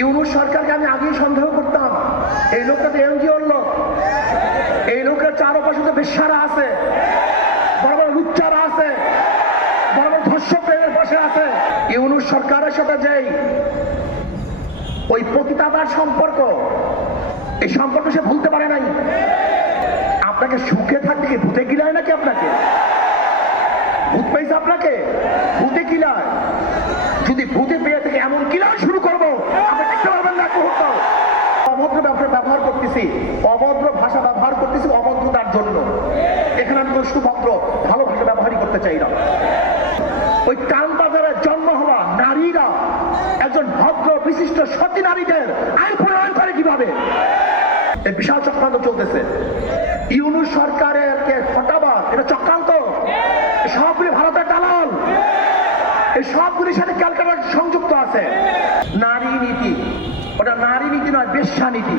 ইউনুস সরকারকে আমি আগেই সন্দেহ করতাম। এই লোকটা তো এনজিওর লোক। এই লোকের চারপাশে তো বেশ্যারা আছে। বড় বড় লুচ্চারা আছে। বড় বড় পাশে আছে। ইউনুস সরকারের সাথে যেই ওই পতিতাতার সম্পর্ক, এই সম্পর্ক সে ভুলতে পারে নাই। আপনাকে সুখে থাকতে কি ভূতে গিলায় নাকি আপনাকে? ভূত পাইছে আপনাকে? ভূতে কিলায় যদি করতেছি অভদ্র ভাষা ব্যবহার করতেছি অভদ্রতার জন্য। এখানে আমি সুভদ্র, ভালো ভাষা ব্যবহারই করতে চাই না। ওই টান বাজারে জন্ম হওয়া নারীরা, একজন ভদ্র, বিশিষ্ট, সতী নারীদের আইন প্রণয়ন করে কীভাবে? এই বিশাল চক্রান্ত চলতেছে। ইউনু সরকারের হটাবার, এটা চক্রান্ত। সবগুলি ভারতের দালাল। এই সবগুলির সাথে ক্যালকাটা সংযুক্ত আছে। নারী নীতি। ওটা নারী নীতি নয়, বেশ্যা নীতি।